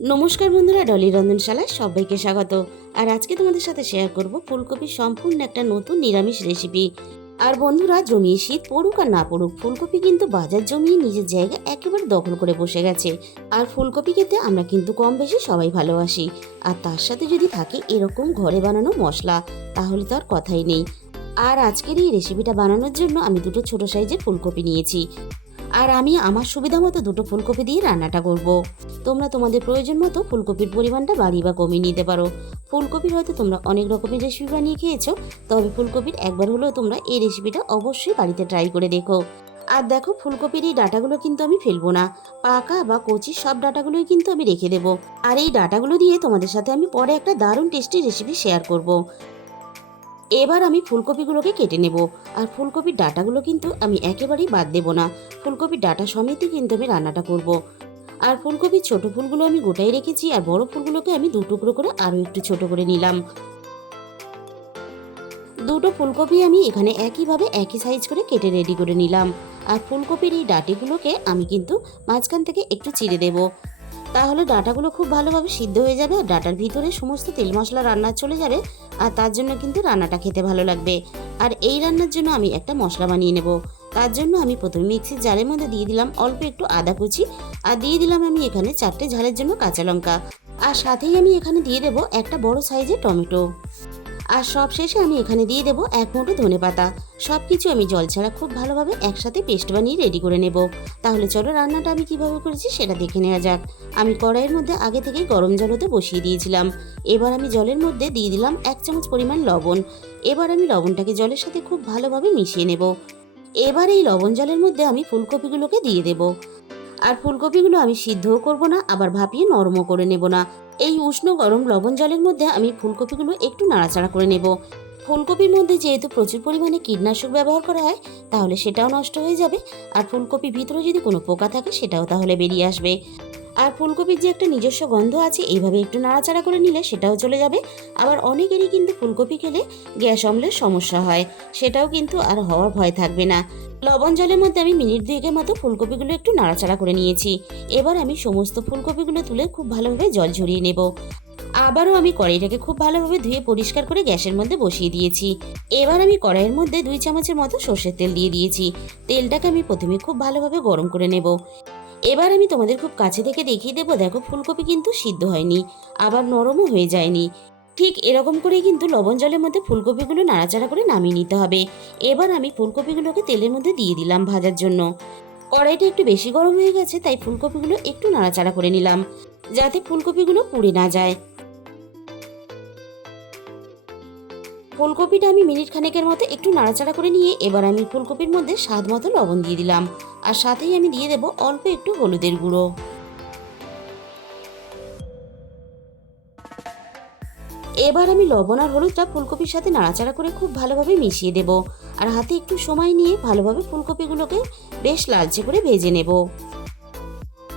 নমস্কার বন্ধুরা, ডলি রন্ধনশালায় সবাইকে স্বাগত। আর আজকে তোমাদের সাথে শেয়ার করব ফুলকপির সম্পূর্ণ একটা নতুন নিরামিষ রেসিপি। আর বন্ধুরা, জমিয়ে শীত পড়ুক আর না পড়ুক, ফুলকপি কিন্তু বাজার জমিয়ে নিজের জায়গা একেবারে দখল করে বসে গেছে। আর ফুলকপি খেতে আমরা কিন্তু কম বেশি সবাই ভালোবাসি। আর তার সাথে যদি থাকে এরকম ঘরে বানানো মশলা, তাহলে তো আর কথাই নেই। আর আজকের এই রেসিপিটা বানানোর জন্য আমি দুটো ছোট সাইজের ফুলকপি নিয়েছি। আর আমি আমার সুবিধা মতো দুটো ফুলকপি দিয়ে রান্নাটা করব। তোমরা তোমাদের প্রয়োজন মতো ফুলকপির পরিমাণটা বাড়িয়ে বা কমিয়ে নিতে পারো। ফুলকপির হয়তো তোমরা অনেক রকমের রেসিপি বানিয়ে খেয়েছো, তবে ফুলকপির একবার হলেও তোমরা এই রেসিপিটা অবশ্যই বাড়িতে ট্রাই করে দেখো। আর দেখো, ফুলকপির এই ডাঁটাগুলো কিন্তু আমি ফেলবো না, পাকা বা কচি সব ডাঁটাগুলোই কিন্তু আমি রেখে দেবো। আর এই ডাঁটাগুলো দিয়ে তোমাদের সাথে আমি পরে একটা দারুণ টেস্টি রেসিপি শেয়ার করব। এবার আমি ফুলকপিগুলোকে কেটে নেব। আর ফুলকপির ডাঁটাগুলো কিন্তু আমি একেবারেই বাদ দেব না, ফুলকপির ডাঁটা সমেতই কিন্তু আমি রান্নাটা করব। আর ফুলকপির ছোট ফুলগুলো আমি গোটাই রেখেছি, আর বড় ফুলগুলোকে আমি দু টুকরো করে আরও একটু ছোট করে নিলাম। দুটো ফুলকপি আমি এখানে একইভাবে একই সাইজ করে কেটে রেডি করে নিলাম। আর ফুলকপির এই ডাঁটিগুলোকে আমি কিন্তু মাঝখান থেকে একটু চিড়ে দেব, তাহলে ডাঁটাগুলো খুব ভালোভাবে সিদ্ধ হয়ে যাবে আর ডাঁটার ভিতরে সমস্ত তেল মশলা রান্না চলে যাবে। আর তার জন্য কিন্তু রান্নাটা খেতে ভালো লাগবে। আর এই রান্নার জন্য আমি একটা মশলা বানিয়ে নেব। তার জন্য আমি প্রথমে মিক্সির জারের মধ্যে দিয়ে দিলাম অল্প একটু আদা কুচি, আর দিয়ে দিলাম আমি এখানে 4টে ঝালের জন্য কাঁচা লঙ্কা। আর সাথেই আমি এখানে দিয়ে দেব একটা বড় সাইজের টমেটো। আর সব শেষে আমি এখানে দিয়ে দেবো 1 মুঠো ধনেপাতা। সব কিছু আমি জল ছাড়া খুব ভালোভাবে একসাথে পেস্ট বানিয়ে রেডি করে নেব। তাহলে চলো রান্নাটা আমি কিভাবে করেছি সেটা দেখে নেওয়া যাক। আমি কড়াইয়ের মধ্যে আগে থেকেই গরম জল হতে বসিয়ে দিয়েছিলাম। এবার আমি জলের মধ্যে দিয়ে দিলাম 1 চামচ পরিমাণ লবণ। এবার আমি লবণটাকে জলের সাথে খুব ভালোভাবে মিশিয়ে নেব। এবার এই লবণ জলের মধ্যে আমি ফুলকপিগুলোকে দিয়ে দেব। আর ফুলকপিগুলো আমি সিদ্ধও করব না, আবার ভাপিয়ে নরমও করে নেব না। এই উষ্ণ গরম লবণ জলের মধ্যে আমি ফুলকপিগুলো একটু নাড়াচাড়া করে নেব। ফুলকপির মধ্যে যেহেতু প্রচুর পরিমাণে কীটনাশক ব্যবহার করা হয়, তাহলে সেটাও নষ্ট হয়ে যাবে। আর ফুলকপির ভিতরে যদি কোনো পোকা থাকে সেটাও তাহলে বেরিয়ে আসবে। আর ফুলকপির যে একটা নিজস্ব গন্ধ আছে, এইভাবে একটু নাড়াচাড়া করে নিলে সেটাও চলে যাবে। আবার অনেকেরই কিন্তু ফুলকপি খেলে গ্যাস অম্লের সমস্যা হয়, সেটাও কিন্তু আর হওয়ার ভয় থাকবে না। লবণ জলের মধ্যে আমি মিনিট 2 মতো ফুলকপিগুলো একটু নাড়াচাড়া করে নিয়েছি। এবার আমি সমস্ত ফুলকপিগুলো তুলে খুব ভালোভাবে জল ঝরিয়ে নেব। আবারও আমি কড়াইটাকে খুব ভালোভাবে ধুয়ে পরিষ্কার করে গ্যাসের মধ্যে বসিয়ে দিয়েছি। এবার আমি কড়াইয়ের মধ্যে 2 চামচের মতো সর্ষের তেল দিয়ে দিয়েছি। তেলটাকে আমি প্রথমে খুব ভালোভাবে গরম করে নেব। এবার আমি তোমাদের খুব কাছে থেকে দেখিয়ে দেবো, দেখো ফুলকপি কিন্তু সিদ্ধ হয়নি, আবার নরমও হয়ে যায়নি। ঠিক এরকম করেই কিন্তু লবণ জলের মধ্যে ফুলকপিগুলো নাড়াচাড়া করে নামিয়ে নিতে হবে। এবার আমি ফুলকপিগুলোকে তেলের মধ্যে দিয়ে দিলাম ভাজার জন্য। কড়াইটা একটু বেশি গরম হয়ে গেছে, তাই ফুলকপিগুলো একটু নাড়াচাড়া করে নিলাম, যাতে ফুলকপিগুলো পুড়ে না যায়। ফুলকপিটা আমি মিনিট খানেকের মতো একটু নাড়াচাড়া করে নিয়ে এবার আমি ফুলকপির মধ্যে স্বাদ মতো লবণ দিয়ে দিলাম। আর সাথেই আমি দিয়ে দেবো অল্প একটু হলুদের গুঁড়ো। এবার আমি লবণ আর হলুদটা ফুলকপির সাথে নাড়াচাড়া করে খুব ভালোভাবে মিশিয়ে দেব। আর হাতে একটু সময় নিয়ে ভালোভাবে ফুলকপিগুলোকে বেশ লালচে করে ভেজে নেব।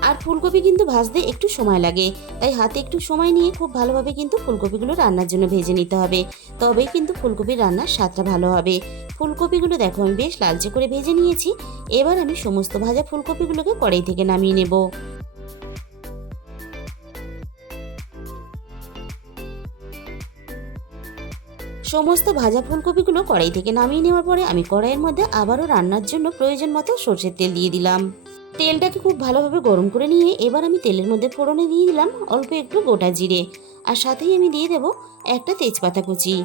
আর ফুলকপি কিন্তু ভাজতে একটু সময় লাগে, তাই হাতে একটু সময় নিয়ে খুব ভালোভাবে কিন্তু ফুলকপিগুলো রান্নার জন্য ভেজে নিতে হবে। তবেই কিন্তু ফুলকপির রান্নার স্বাদটা ভালো হবে। ফুলকপিগুলো দেখো আমি বেশ লালচে করে ভেজে নিয়েছি। এবার আমি সমস্ত ভাজা ফুলকপিগুলোকে কড়াই থেকে নামিয়ে নেব। সমস্ত ভাজা ফুলকপিগুলো কড়াই থেকে নামিয়ে নেওয়ার পরে আমি কড়াইয়ের মধ্যে আবারও রান্নার জন্য প্রয়োজন মতো সর্ষের তেল দিয়ে দিলাম। তেলটাকে খুব ভালোভাবে গরম করে নিয়ে এবার আমি তেলের মধ্যে ফোড়নে দিয়ে দিলাম অল্প একটু গোটা জিরে। আর সাথেই আমি দিয়ে দেব একটা তেজপাতা কুচি।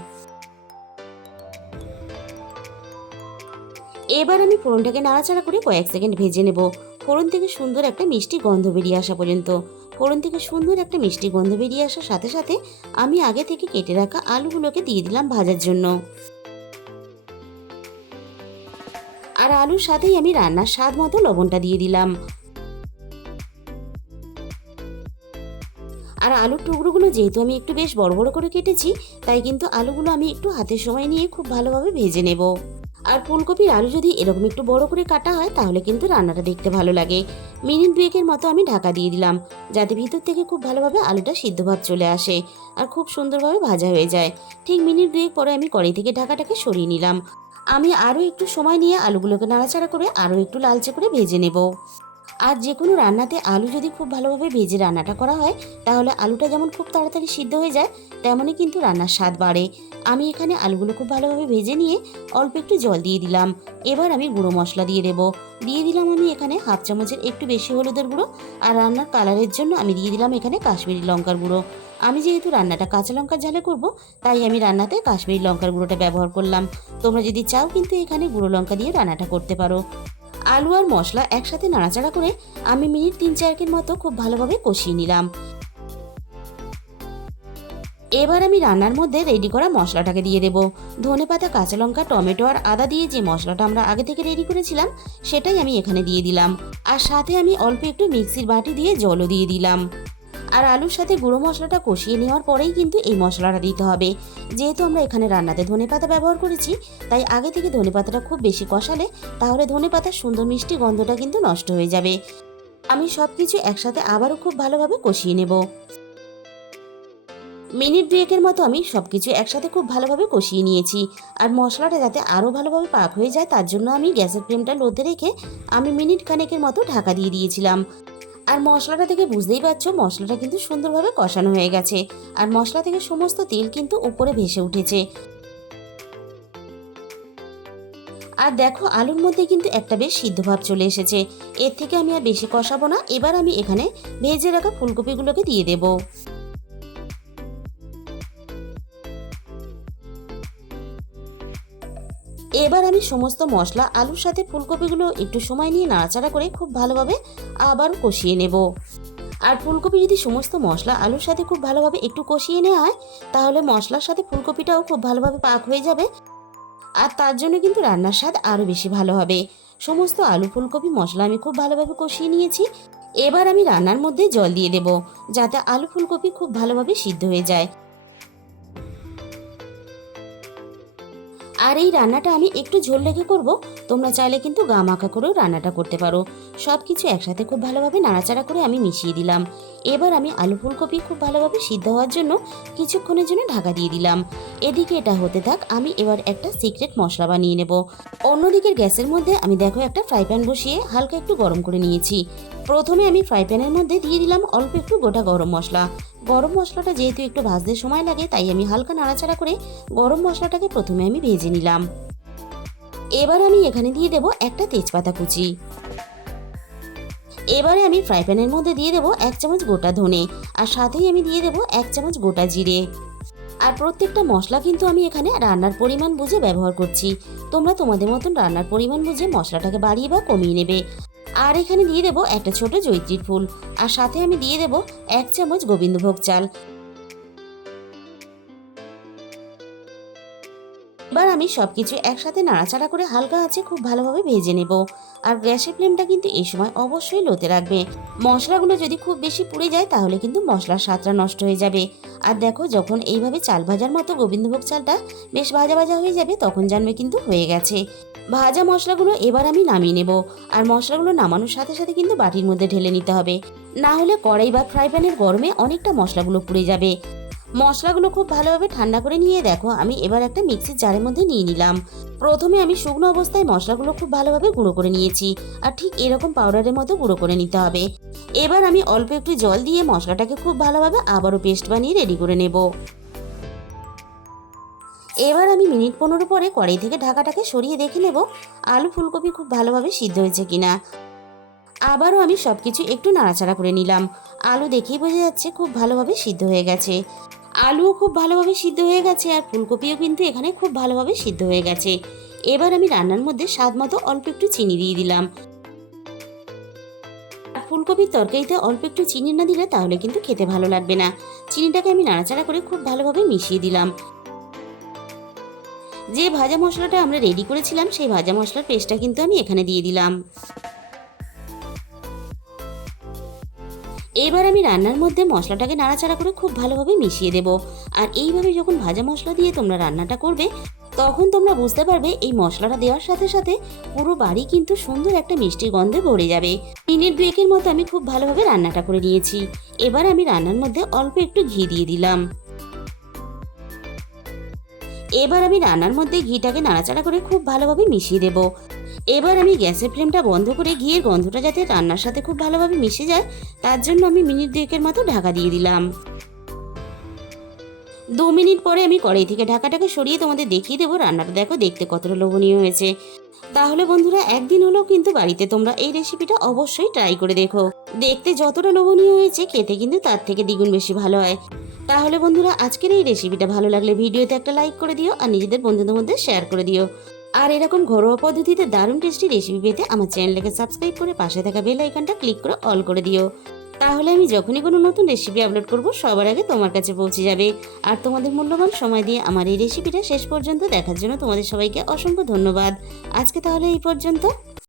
এবার আমি ফোড়নটাকে নাড়াচাড়া করে কয়েক সেকেন্ড ভেজে নেব, ফোড়ন থেকে সুন্দর একটা মিষ্টি গন্ধ বেরিয়ে আসা পর্যন্ত। ফোড়ন থেকে সুন্দর একটা মিষ্টি গন্ধ বেরিয়ে আসার সাথে সাথে আমি আগে থেকে কেটে রাখা আলুগুলোকে দিয়ে দিলাম ভাজার জন্য। আর আলুর সাথেই আমি রান্নার স্বাদ মতো লবণটা দিয়ে দিলাম। আর আলুর টুকরোগুলো যেহেতু আমি একটু বেশ বড় বড় করে কেটেছি, তাই কিন্তু আলুগুলো আমি একটু হাতে সময় নিয়ে খুব ভালোভাবে ভেজে নেব। আর ফুলকপির আলু যদি এরকম একটু বড় করে কাটা হয়, তাহলে কিন্তু রান্নাটা দেখতে ভালো লাগে। মিনিট 2 মতো আমি ঢাকা দিয়ে দিলাম, যাতে ভিতর থেকে খুব ভালোভাবে আলুটা সিদ্ধ ভাব চলে আসে আর খুব সুন্দরভাবে ভাজা হয়ে যায়। ঠিক মিনিট 2 পরে আমি কড়াই থেকে ঢাকাটাকে সরিয়ে নিলাম। আমি আরও একটু সময় নিয়ে আলুগুলোকে নাড়াচাড়া করে আরও একটু লালচে করে ভেজে নেব। আর যে কোনো রান্নাতে আলু যদি খুব ভালোভাবে ভেজে রান্নাটা করা হয় তাহলে আলুটা যেমন খুব তাড়াতাড়ি সিদ্ধ হয়ে যায় তেমনই কিন্তু রান্নার স্বাদ বাড়ে। আমি এখানে আলুগুলো খুব ভালোভাবে ভেজে নিয়ে অল্প একটু জল দিয়ে দিলাম। এবার আমি গুঁড়ো মশলা দিয়ে দেবো। দিয়ে দিলাম আমি এখানে হাফ চামচের একটু বেশি হলুদের গুঁড়ো, আর রান্নার কালারের জন্য আমি দিয়ে দিলাম এখানে কাশ্মীরি লঙ্কার গুঁড়ো। আমি যেহেতু রান্নাটা কাঁচা লঙ্কার ঝালে করব, তাই আমি রান্নাতে কাশ্মীরি লঙ্কার গুঁড়োটা ব্যবহার করলাম। তোমরা যদি চাও কিন্তু এখানে গুঁড়ো লঙ্কা দিয়ে রান্নাটা করতে পারো। আলু আর মশলা একসাথে নাড়াচাড়া করে আমি মিনিট 3-4 মতো খুব ভালোভাবে কষিয়ে নিলাম। এবার আমি রান্নার মধ্যে রেডি করা মশলাটাকে দিয়ে দেবো। ধনেপাতা, কাঁচা লঙ্কা, টমেটো আর আদা দিয়ে যে মশলাটা আমরা আগে থেকে রেডি করেছিলাম সেটাই আমি এখানে দিয়ে দিলাম। আর সাথে আমি অল্প একটু মিক্সির বাটি দিয়ে জলও দিয়ে দিলাম। আর আলুর সাথে গুঁড়ো মশলাটা কষিয়ে নেওয়ার পরেই কিন্তু এই মশলাটা দিতে হবে। যেহেতু আমরা এখানে রান্নাতে ধনেপাতা ব্যবহার করেছি, তাই আগে থেকে ধনেপাতাটা খুব বেশি কষালে তাহলে ধনেপাতার সুন্দর মিষ্টি গন্ধটা কিন্তু নষ্ট হয়ে যাবে। আমি সব কিছু একসাথে আবারও খুব ভালোভাবে কষিয়ে নেব। মিনিট 2 মতো আমি সব কিছু একসাথে খুব ভালোভাবে কষিয়ে নিয়েছি। আর মশলাটা যাতে আরও ভালোভাবে পাক হয়ে যায় তার জন্য আমি গ্যাসের ফ্লেমটা লোতে রেখে আমি মিনিট খানেকের মতো ঢাকা দিয়ে দিয়েছিলাম। আর মশলাটা থেকে বুঝতেই পারছো মশলাটা কিন্তু সুন্দরভাবে কষানো হয়ে গেছে। আর মশলা থেকে সমস্ত তেল কিন্তু উপরে ভেসে উঠেছে। আর দেখো আলুর মধ্যে কিন্তু একটা বেশ সিদ্ধ ভাব চলে এসেছে। এর থেকে আমি আর বেশি কষাবো না। এবার আমি এখানে ভেজে রাখা ফুলকপিগুলোকে দিয়ে দেবো। এবার আমি সমস্ত মশলা আলুর সাথে ফুলকপিগুলো একটু সময় নিয়ে নাড়াচাড়া করে খুব ভালোভাবে আবার কষিয়ে নেব। আর ফুলকপি যদি সমস্ত মশলা আলুর সাথে খুব ভালোভাবে একটু কষিয়ে নেওয়া হয় তাহলে মশলার সাথে ফুলকপিটাও খুব ভালোভাবে পাক হয়ে যাবে। আর তার জন্য কিন্তু রান্নার স্বাদ আরও বেশি ভালো হবে। সমস্ত আলু ফুলকপি মশলা আমি খুব ভালোভাবে কষিয়ে নিয়েছি। এবার আমি রান্নার মধ্যে জল দিয়ে দেব যাতে আলু ফুলকপি খুব ভালোভাবে সিদ্ধ হয়ে যায়। আর এই রান্নাটা আমি একটু ঝোল রেখে করব। তোমরা চাইলে কিন্তু গা মাখা করেও রান্নাটা করতে পারো। সব কিছু একসাথে খুব ভালোভাবে নাড়াচাড়া করে আমি মিশিয়ে দিলাম। এবার আমি আলু ফুলকপি খুব ভালোভাবে সিদ্ধ হওয়ার জন্য কিছুক্ষণের জন্য ঢাকা দিয়ে দিলাম। এদিকে এটা হতে থাক, আমি এবার একটা সিক্রেট মশলা বানিয়ে নেব। অন্যদিকের গ্যাসের মধ্যে আমি দেখো একটা ফ্রাই প্যান বসিয়ে হালকা একটু গরম করে নিয়েছি। প্রথমে আমি ফ্রাই প্যানের মধ্যে দিয়ে দিলাম অল্প একটু গোটা গরম মশলা। গরম মশলাটা যেহেতু একটু ভাজতে সময় লাগে তাই আমি হালকা নাড়াচাড়া করে গরম মশলাটাকে প্রথমে আমি ভেজে নিলাম। এবার আমি এখানে দিয়ে দেব একটা তেজপাতা কুচি। এবারে আমি ফ্রাই প্যানের মধ্যে দিয়ে দেব 1 চামচ গোটা ধনে, আর সাথেই আমি দিয়ে দেব 1 চামচ গোটা জিরে। আর প্রত্যেকটা মশলা কিন্তু আমি এখানে রান্নার পরিমাণ বুঝে ব্যবহার করছি। তোমরা তোমাদের মতন রান্নার পরিমাণ বুঝে মশলাটাকে বাড়িয়ে বা কমিয়ে নেবে। আর এখানে দিয়ে দেব একটা ছোট জয়িত্রীর ফুল, আর সাথে আমি দিয়ে দেব 1 চামচ গোবিন্দভোগ চাল। এবার আমি সবকিছু একসাথে নাড়াচাড়া করে হালকা আঁচে খুব ভালোভাবে ভেজে নেব। আর গ্যাসের ফ্লেমটা কিন্তু এই সময় অবশ্যই লোতে রাখবে। মশলাগুলো যদি খুব বেশি পুড়ে যায় তাহলে কিন্তু মশলার স্বাদটা নষ্ট হয়ে যাবে। আর দেখো যখন এইভাবে চাল ভাজার মতো গোবিন্দভোগ চালটা বেশ ভাজা ভাজা হয়ে যাবে তখন জানবে কিন্তু হয়ে গেছে। ভাজা মশলাগুলো এবার আমি নামিয়ে নেব। আর মশলাগুলো নামানোর সাথে সাথে কিন্তু বাটির মধ্যে ঢেলে নিতে হবে, না হলে কড়াই বা ফ্রাই প্যানের গরমে অনেকটা মশলাগুলো পুড়ে যাবে। মশলাগুলো খুব ভালোভাবে ঠান্ডা করে নিয়ে দেখো আমি এবার একটা মিক্সির জারের মধ্যে নিয়ে নিলাম। প্রথমে আমি শুকনো অবস্থায় মশলাগুলো খুব ভালোভাবে গুঁড়ো করে নিয়েছি, আর ঠিক এরকম পাউডারের মতো গুঁড়ো করে নিতে হবে। এবার আমি অল্প একটু জল দিয়ে মশলাটাকে খুব ভালোভাবে আবারও পেস্ট বানিয়ে রেডি করে নেব। এবার আমি মিনিট 15 পরে কড়াই থেকে ঢাকাটাকে সরিয়ে দেখে নেব আলু ফুলকপি খুব ভালোভাবে সিদ্ধ হয়েছে কিনা। আবারও আমি সবকিছু একটু নাড়াচাড়া করে নিলাম। আলু দেখেই বোঝা যাচ্ছে খুব ভালোভাবে সিদ্ধ হয়ে গেছে। আলুও খুব ভালোভাবে সিদ্ধ হয়ে গেছে, আর ফুলকপিও কিন্তু এখানে খুব ভালোভাবে সিদ্ধ হয়ে গেছে। এবার আমি রান্নার মধ্যে স্বাদ মতো অল্প একটু চিনি দিয়ে দিলাম। আর ফুলকপির তরকারিতে অল্প একটু চিনি না দিলে তাহলে কিন্তু খেতে ভালো লাগবে না। চিনিটাকে আমি নাড়াচাড়া করে খুব ভালোভাবে মিশিয়ে দিলাম। যে ভাজা মশলাটা আমরা রেডি করেছিলাম সেই ভাজা মশলার পেস্টটা কিন্তু আমি এখানে দিয়ে দিলাম। এবার আমি রান্নার মধ্যে মশলাটাকে নাড়াচাড়া করে খুব ভালোভাবে মিশিয়ে দেব। আর এইভাবে যখন ভাজা মশলা দিয়ে তোমরা রান্নাটা করবে তখন তোমরা বুঝতে পারবে এই মশলাটা দেওয়ার সাথে সাথে পুরো বাড়ি কিন্তু সুন্দর একটা মিষ্টি গন্ধে ভরে যাবে। মিনিট 2 মতো আমি খুব ভালোভাবে রান্নাটা করে নিয়েছি। এবার আমি রান্নার মধ্যে অল্প একটু ঘি দিয়ে দিলাম। এবার আমি রান্নার মধ্যে ঘিটাকে নাড়াচাড়া করে খুব ভালোভাবে মিশিয়ে দেব। এবার আমি গ্যাসের ফ্লেমটা বন্ধ করে ঘিয়ের গন্ধটা যাতে রান্নার সাথে খুব ভালোভাবে মিশে যায় তার জন্য আমি মিনিট 2 মতো ঢাকা দিয়ে দিলাম। 2 মিনিট পরে আমি কড়াই থেকে ঢাকাটাকে সরিয়ে তোমাদের দেখিয়ে দেবো রান্নাটা দেখো দেখতে কতটা লোভনীয় হয়েছে। তাহলে বন্ধুরা একদিন হলেও কিন্তু বাড়িতে তোমরা এই রেসিপিটা অবশ্যই ট্রাই করে দেখো। দেখতে যতটা লোভনীয় হয়েছে খেতে কিন্তু তার থেকে দ্বিগুণ বেশি ভালো হয়। তাহলে বন্ধুরা আজকের এই রেসিপিটা ভালো লাগলে ভিডিওতে একটা লাইক করে দিও আর নিজেদের বন্ধুদের মধ্যে শেয়ার করে দিও। আর এরকম ঘরোয়া পদ্ধতিতে দারুণ টেস্টি রেসিপি পেতে আমার চ্যানেলটাকে সাবস্ক্রাইব করে পাশে থাকা বেল আইকনটা ক্লিক করে অল করে দিও। তাহলে আমি যখনই কোনো নতুন রেসিপি আপলোড করব সবার আগে তোমার কাছে পৌঁছে যাবে। আর তোমাদের মূল্যবান সময় দিয়ে আমার এই রেসিপিটা শেষ পর্যন্ত দেখার জন্য তোমাদের সবাইকে অসংখ্য ধন্যবাদ। আজকে তাহলে এই পর্যন্ত।